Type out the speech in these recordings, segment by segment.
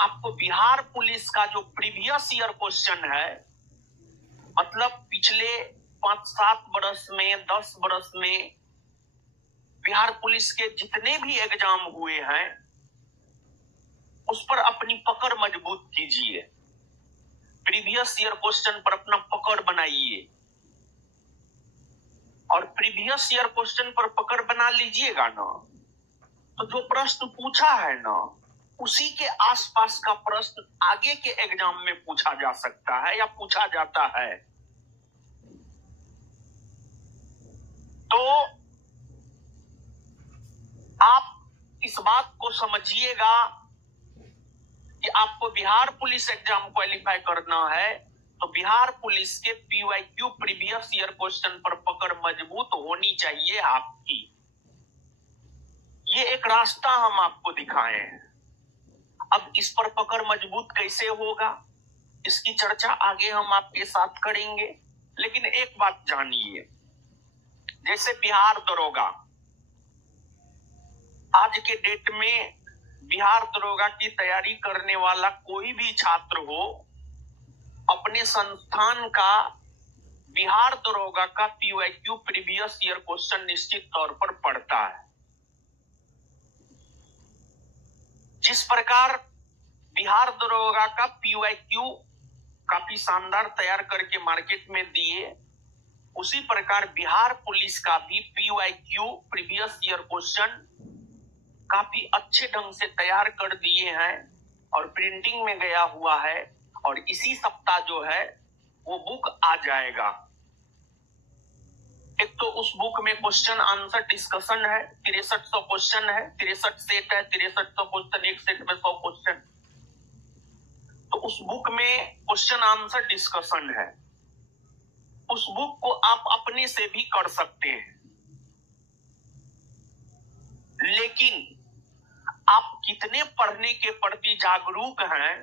आपको बिहार पुलिस का जो प्रीवियस ईयर क्वेश्चन है, मतलब पिछले 5-7 बरस में 10 बरस में बिहार पुलिस के जितने भी एग्जाम हुए हैं उस पर अपनी पकड़ मजबूत कीजिए। प्रीवियस ईयर क्वेश्चन पर अपना पकड़ बनाइए और प्रीवियस ईयर क्वेश्चन पर पकड़ बना लीजिएगा ना, तो जो प्रश्न पूछा है ना उसी के आसपास का प्रश्न आगे के एग्जाम में पूछा जा सकता है या पूछा जाता है। तो आप इस बात को समझिएगा कि आपको बिहार पुलिस एग्जाम क्वालिफाई करना है तो बिहार पुलिस के पीवाईक्यू प्रीवियस ईयर क्वेश्चन पर पकड़ मजबूत होनी चाहिए आपकी। ये एक रास्ता हम आपको दिखाए हैं। अब इस पर पकड़ मजबूत कैसे होगा इसकी चर्चा आगे हम आपके साथ करेंगे, लेकिन एक बात जानिए, जैसे बिहार दरोगा, आज के डेट में बिहार दरोगा की तैयारी करने वाला कोई भी छात्र हो अपने संस्थान का बिहार दरोगा का पीवाईक्यू प्रीवियस ईयर क्वेश्चन निश्चित तौर पर पढ़ता है। जिस प्रकार बिहार दरोगा का पीवाईक्यू काफी शानदार तैयार करके मार्केट में दिए, उसी प्रकार बिहार पुलिस का भी पीवाईक्यू प्रीवियस ईयर क्वेश्चन काफी अच्छे ढंग से तैयार कर दिए हैं और प्रिंटिंग में गया हुआ है और इसी सप्ताह जो है वो बुक आ जाएगा। एक तो उस बुक में क्वेश्चन आंसर डिस्कशन है, 6300 क्वेश्चन है, 63 सेट है, 6300 क्वेश्चन, एक सेट में 100 क्वेश्चन। तो उस बुक में क्वेश्चन आंसर डिस्कशन है। उस बुक को आप अपने से भी कर सकते हैं, लेकिन आप कितने पढ़ने के प्रति जागरूक हैं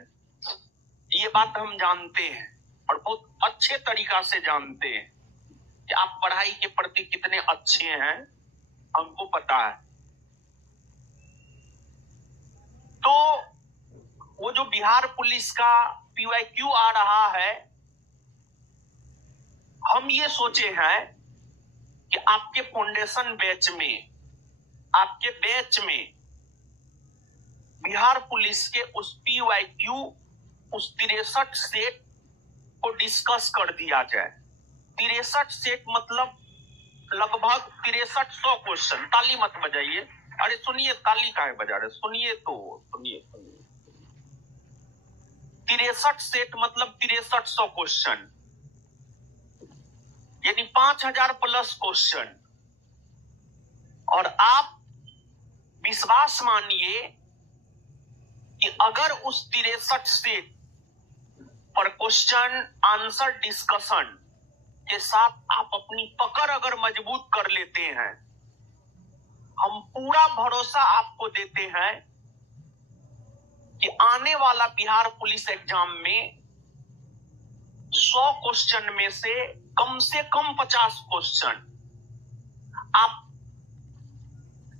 ये बात हम जानते हैं और बहुत अच्छे तरीका से जानते हैं कि आप पढ़ाई के प्रति कितने अच्छे हैं, हमको पता है। तो वो जो बिहार पुलिस का पीवाईक्यू आ रहा है, हम ये सोचे हैं कि आपके फाउंडेशन बैच में, आपके बैच में बिहार पुलिस के उस पीवाईक्यू उस 63 सेट को डिस्कस कर दिया जाए। 63 सेट मतलब लगभग 6300 क्वेश्चन। ताली मत बजाइए, अरे सुनिए, ताली काहे बजा रहे, सुनिए तो सुनिए। 63 सेट मतलब 6300 क्वेश्चन, यानी 5000 प्लस क्वेश्चन। और आप विश्वास मानिए कि अगर उस 63 सेट पर क्वेश्चन आंसर डिस्कशन के साथ आप अपनी पकड़ अगर मजबूत कर लेते हैं, हम पूरा भरोसा आपको देते हैं कि आने वाला बिहार पुलिस एग्जाम में 100 क्वेश्चन में से कम 50 क्वेश्चन आप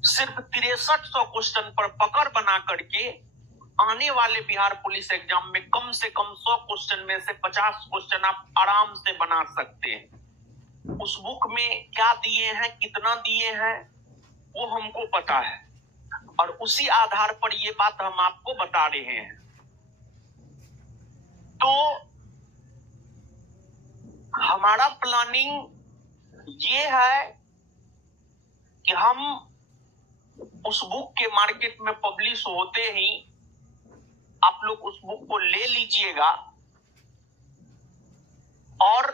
सिर्फ 6300 क्वेश्चन पर पकड़ बना करके आने वाले बिहार पुलिस एग्जाम में कम से कम 100 क्वेश्चन में से 50 क्वेश्चन आप आराम से बना सकते हैं। उस बुक में क्या दिए हैं, कितना दिए हैं, वो हमको पता है और उसी आधार पर ये बात हम आपको बता रहे हैं। तो हमारा प्लानिंग ये है कि हम उस बुक के मार्केट में पब्लिश होते ही आप लोग उस बुक को ले लीजिएगा। और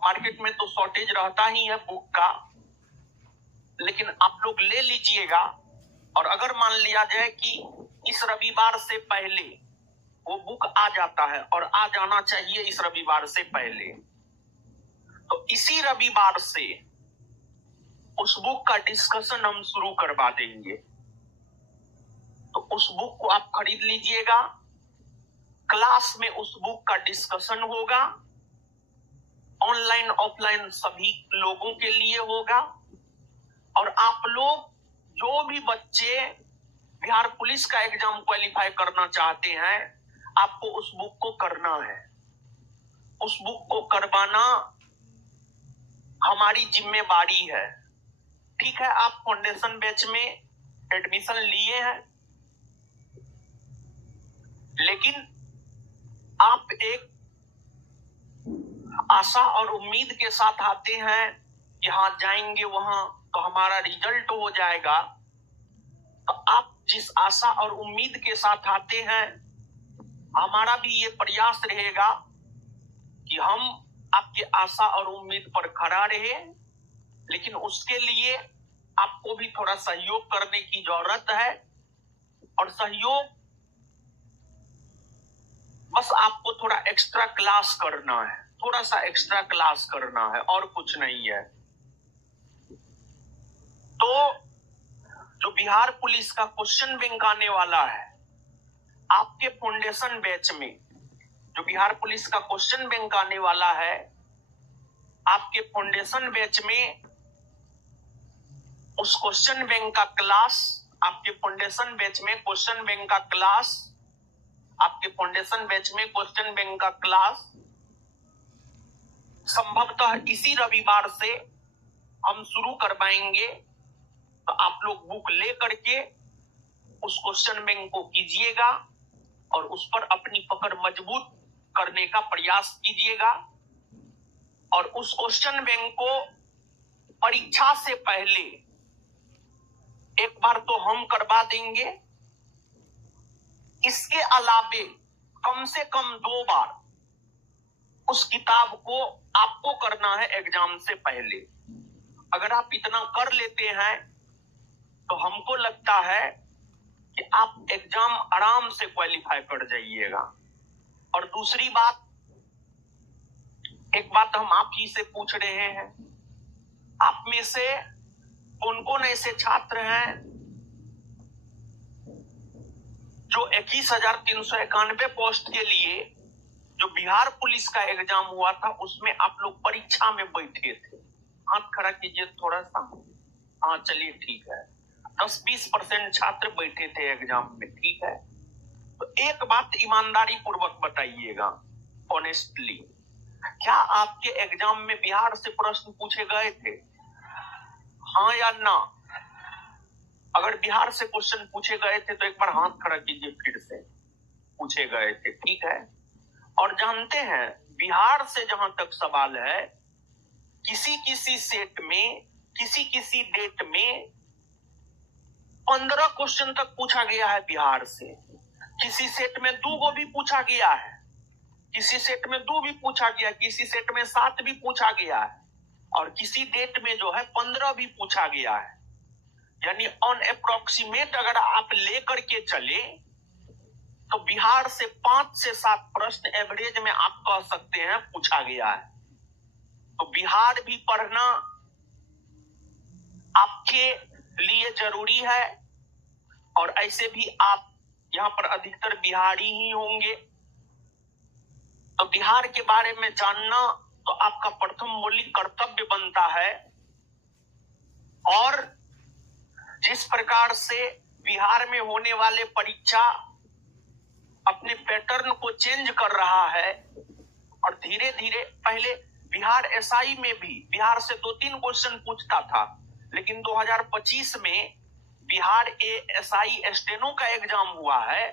मार्केट में तो शॉर्टेज रहता ही है बुक का, लेकिन आप लोग ले लीजिएगा। और अगर मान लिया जाए कि इस रविवार से पहले वो बुक आ जाता है, और आ जाना चाहिए इस रविवार से पहले, तो इसी रविवार से उस बुक का डिस्कशन हम शुरू करवा देंगे। तो उस बुक को आप खरीद लीजिएगा। क्लास में उस बुक का डिस्कशन होगा, ऑनलाइन ऑफलाइन सभी लोगों के लिए होगा। और आप लोग जो भी बच्चे बिहार पुलिस का एग्जाम क्वालिफाई करना चाहते हैं, आपको उस बुक को करना है। उस बुक को करवाना हमारी जिम्मेवारी है। ठीक है, आप फाउंडेशन बैच में एडमिशन लिए हैं, लेकिन आप एक आशा और उम्मीद के साथ आते हैं कि हाँ जाएंगे वहां तो हमारा रिजल्ट हो जाएगा। तो आप जिस आशा और उम्मीद के साथ आते हैं, हमारा भी ये प्रयास रहेगा कि हम आपके आशा और उम्मीद पर खड़ा रहे, लेकिन उसके लिए आपको भी थोड़ा सहयोग करने की जरूरत है। और सहयोग बस आपको थोड़ा एक्स्ट्रा क्लास करना है, थोड़ा सा एक्स्ट्रा क्लास करना है, और कुछ नहीं है। तो जो बिहार पुलिस का क्वेश्चन बैंक आने वाला है आपके फाउंडेशन बैच में, जो बिहार पुलिस का क्वेश्चन बैंक आने वाला है आपके फाउंडेशन बैच में, उस क्वेश्चन बैंक का क्लास, आपके फाउंडेशन बैच में क्वेश्चन बैंक का क्लास, आपके फाउंडेशन बैच में क्वेश्चन बैंक का क्लास संभवतः इसी रविवार से हम शुरू करवाएंगे। तो आप लोग बुक ले करके उस क्वेश्चन बैंक को कीजिएगा और उस पर अपनी पकड़ मजबूत करने का प्रयास कीजिएगा। और उस क्वेश्चन बैंक को परीक्षा से पहले एक बार तो हम करवा देंगे, इसके अलावे कम से कम 2 बार उस किताब को आपको करना है एग्जाम से पहले। अगर आप इतना कर लेते हैं तो हमको लगता है कि आप एग्जाम आराम से क्वालिफाई कर जाइएगा। और दूसरी बात, एक बात हम आप ही से पूछ रहे हैं, आप में से कौन कौन ऐसे छात्र हैं जो 21,391 पोस्ट के लिए जो बिहार पुलिस का एग्जाम हुआ था उसमें आप लोग परीक्षा में बैठे थे? हाथ खड़ा कीजिए थोड़ा सा। हाँ चलिए ठीक है, 10-20% छात्र बैठे थे एग्जाम में। ठीक है, तो एक बात ईमानदारी पूर्वक बताइएगा, ऑनेस्टली, क्या आपके एग्जाम में बिहार से प्रश्न पूछे गए थे? हाँ या ना? अगर बिहार से क्वेश्चन पूछे गए थे तो एक बार हाथ खड़ा कीजिए, फिर से पूछे गए थे। ठीक है, और जानते हैं बिहार से जहां तक सवाल है, किसी किसी सेट में, किसी किसी डेट में 15 क्वेश्चन तक पूछा गया है बिहार से। किसी सेट में 2 को भी पूछा गया है, किसी सेट में 2 भी पूछा गया, किसी सेट में 7 भी पूछा गया है, और किसी डेट में जो है 15 भी पूछा गया है। यानी ऑन अप्रोक्सीमेट अगर आप लेकर के चले तो बिहार से 5 से 7 प्रश्न एवरेज में आप कह सकते हैं पूछा गया है। तो बिहार भी पढ़ना आपके लिए जरूरी है, और ऐसे भी आप यहाँ पर अधिकतर बिहारी ही होंगे, तो बिहार के बारे में जानना तो आपका प्रथम मौलिक कर्तव्य बनता है। और जिस प्रकार से बिहार में होने वाले परीक्षा अपने पैटर्न को चेंज कर रहा है, और धीरे धीरे पहले बिहार एसआई में भी बिहार से 2-3 क्वेश्चन पूछता था, लेकिन 2025 में बिहार एसआई स्टेनो का एग्जाम हुआ है,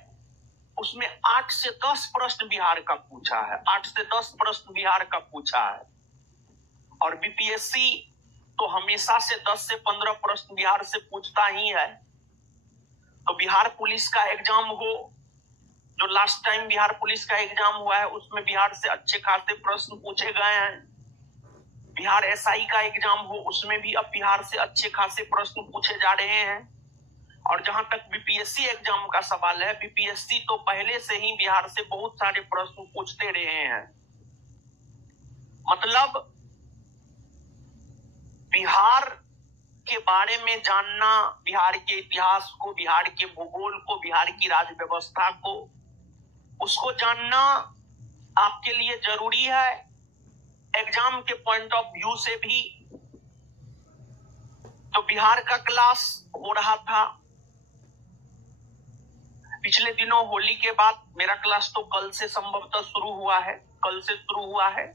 उसमें 8 से 10 प्रश्न बिहार का पूछा है, 8 से 10 प्रश्न बिहार का पूछा है। और बीपीएससी तो हमेशा से 10 से 15 प्रश्न बिहार से पूछता ही है। तो बिहार पुलिस का एग्जाम हो, जो लास्ट टाइम बिहार पुलिस का एग्जाम हुआ है उसमें बिहार से अच्छे खासे प्रश्न पूछे गए हैं। बिहार एसआई का एग्जाम हो, उसमें भी अब बिहार से अच्छे खासे प्रश्न पूछे जा रहे हैं। और जहां तक बीपीएससी एग्जाम का सवाल है, बीपीएससी तो पहले से ही बिहार से बहुत सारे प्रश्न पूछते रहे हैं। मतलब बिहार के बारे में जानना, बिहार के इतिहास को, बिहार के भूगोल को, बिहार की राज्य व्यवस्था को, उसको जानना आपके लिए जरूरी है एग्जाम के पॉइंट ऑफ व्यू से भी। तो बिहार का क्लास हो रहा था, पिछले दिनों होली के बाद मेरा क्लास तो कल से संभवतः शुरू हुआ है, कल से शुरू हुआ है,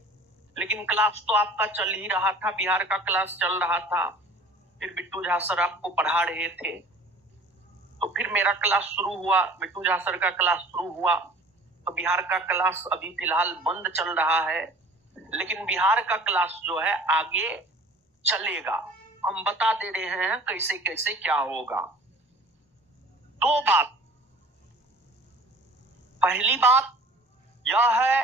लेकिन क्लास तो आपका चल ही रहा था, बिहार का क्लास चल रहा था, फिर बिट्टू झा सर आपको पढ़ा रहे थे, तो फिर मेरा क्लास शुरू हुआ, बिट्टू झा सर का क्लास शुरू हुआ, तो बिहार का क्लास अभी फिलहाल बंद चल रहा है, लेकिन बिहार का क्लास जो है आगे चलेगा। हम बता दे रहे हैं कैसे कैसे क्या होगा। दो बात, पहली बात यह है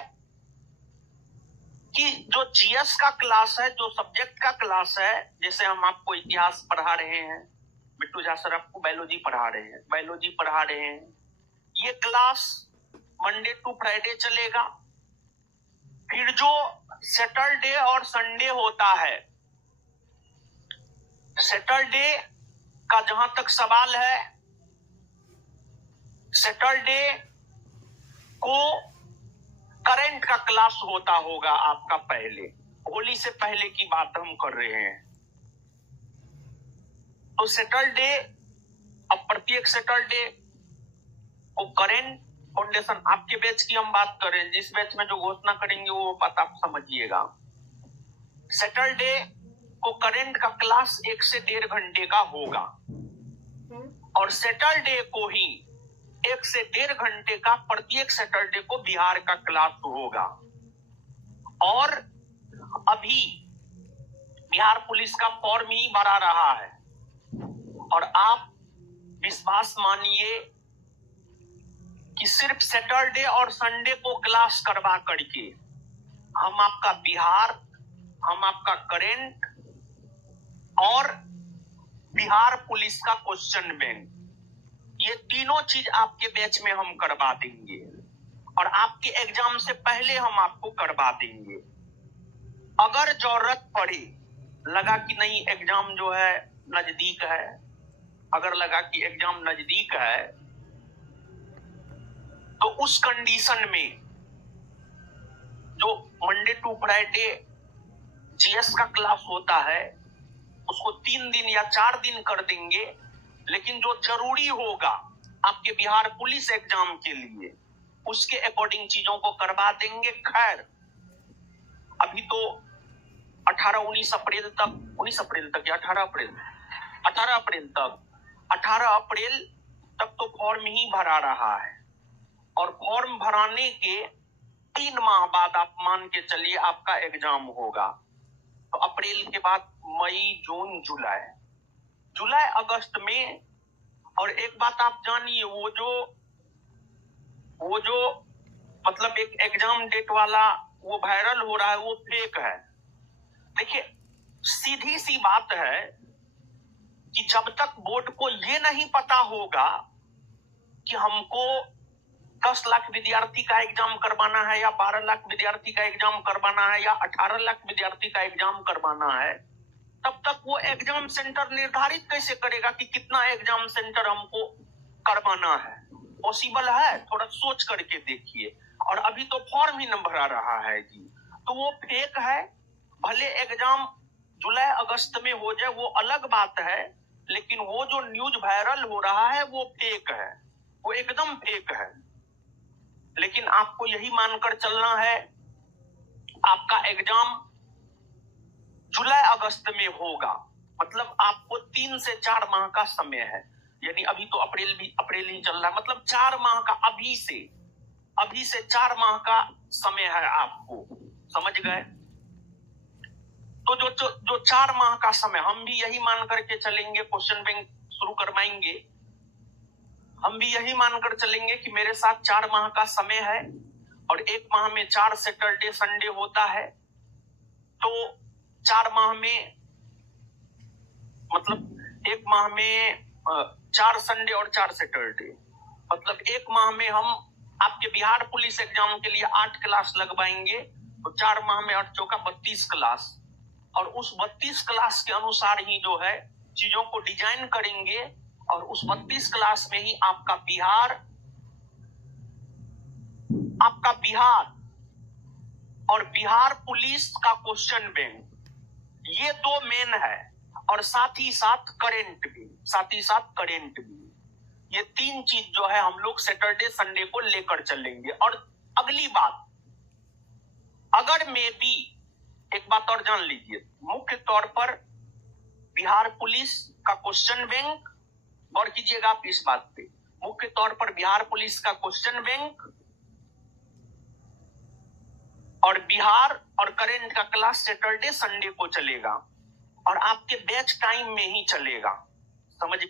कि जो जीएस का क्लास है, जो सब्जेक्ट का क्लास है, जैसे हम आपको इतिहास पढ़ा रहे हैं, बिट्टू झा सर आपको बायोलॉजी पढ़ा रहे हैं, बायोलॉजी पढ़ा रहे हैं, ये क्लास मंडे टू फ्राइडे चलेगा। फिर जो सैटरडे और संडे होता है, सैटरडे का जहां तक सवाल है, सैटरडे को करंट का क्लास होता होगा आपका, पहले होली से पहले की बात हम कर रहे हैं। तो सैटरडे, अब प्रत्येक सैटरडे को करंट फाउंडेशन, आपके बैच की हम बात करें, जिस बैच में जो घोषणा करेंगे वो बात आप समझिएगा। सैटरडे को करंट का क्लास 1 से 1.5 घंटे का होगा, और सैटरडे को ही 1 से 1.5 घंटे का प्रत्येक सैटरडे को बिहार का क्लास होगा। और अभी बिहार पुलिस का फॉर्म ही भरा रहा है, और आप विश्वास मानिए कि सिर्फ सैटरडे और संडे को क्लास करवा करके हम आपका बिहार, हम आपका करंट और बिहार पुलिस का क्वेश्चन बैंक, ये तीनों चीज आपके बैच में हम करवा देंगे, और आपके एग्जाम से पहले हम आपको करवा देंगे। अगर जरूरत पड़ी, लगा कि नहीं एग्जाम जो है नजदीक है, अगर लगा कि एग्जाम नजदीक है, तो उस कंडीशन में जो मंडे टू फ्राइडे जीएस का क्लास होता है उसको 3 दिन या 4 दिन कर देंगे, लेकिन जो जरूरी होगा आपके बिहार पुलिस एग्जाम के लिए, उसके अकॉर्डिंग चीजों को करवा देंगे। खैर अभी तो 18-19 अप्रैल तक, 19 अप्रैल तक या 18 अप्रैल तक तो फॉर्म ही भरा रहा है, और फॉर्म भराने के 3 माह बाद आप मान के चलिए आपका एग्जाम होगा। तो अप्रैल के बाद मई, जून, जुलाई अगस्त में। और एक बात आप जानिए, वो जो मतलब एक एग्जाम डेट वाला वो वायरल हो रहा है, वो फेक है। देखिए सीधी सी बात है कि जब तक बोर्ड को ये नहीं पता होगा कि हमको 10 लाख विद्यार्थी का एग्जाम करवाना है, या 12 लाख विद्यार्थी का एग्जाम करवाना है, या 18 लाख विद्यार्थी का एग्जाम करवाना है, तब तक वो एग्जाम सेंटर निर्धारित कैसे करेगा कि कितना एग्जाम सेंटर हमको करवाना है? पॉसिबल है? थोड़ा सोच करके देखिए। और अभी तो फॉर्म ही न भरा रहा है जी, तो वो फेक है। भले एग्जाम जुलाई अगस्त में हो जाए वो अलग बात है, लेकिन वो जो न्यूज वायरल हो रहा है वो फेक है, वो एकदम फेक है। लेकिन आपको यही मानकर चलना है आपका एग्जाम जुलाई अगस्त में होगा, मतलब आपको 3 से 4 माह का समय है, यानी अभी तो अप्रैल ही चल रहा है, मतलब 4 माह का, अभी से 4 माह का समय है आपको, समझ गए? तो जो 4 माह का समय, हम भी यही मान करके चलेंगे, क्वेश्चन बैंक शुरू करवाएंगे, हम भी यही मानकर चलेंगे कि मेरे साथ 4 माह का समय है, और 1 माह में 4 सैटरडे संडे होता है, तो 4 माह में मतलब 1 माह में 4 संडे और 4 सैटरडे, मतलब 1 माह में हम आपके बिहार पुलिस एग्जाम के लिए 8 क्लास लगवाएंगे, तो 4 माह में 8 चौका 32 क्लास, और उस 32 क्लास के अनुसार ही जो है चीजों को डिजाइन करेंगे, और उस 32 क्लास में ही आपका बिहार और बिहार पुलिस का क्वेश्चन बैंक, ये 2 मेन है, और साथ ही साथ करंट भी। ये 3 चीज जो है हम लोग सैटरडे संडे को लेकर चलेंगे। और अगली बात, अगर मे बी एक बात और जान लीजिए, मुख्य तौर पर बिहार पुलिस का क्वेश्चन बैंक, गौर कीजिएगा आप इस बात पे, मुख्य तौर पर बिहार पुलिस का क्वेश्चन बैंक और बिहार और करेंट का क्लास सैटरडे संडे को चलेगा और आपके बैच टाइम में ही चलेगा। समझ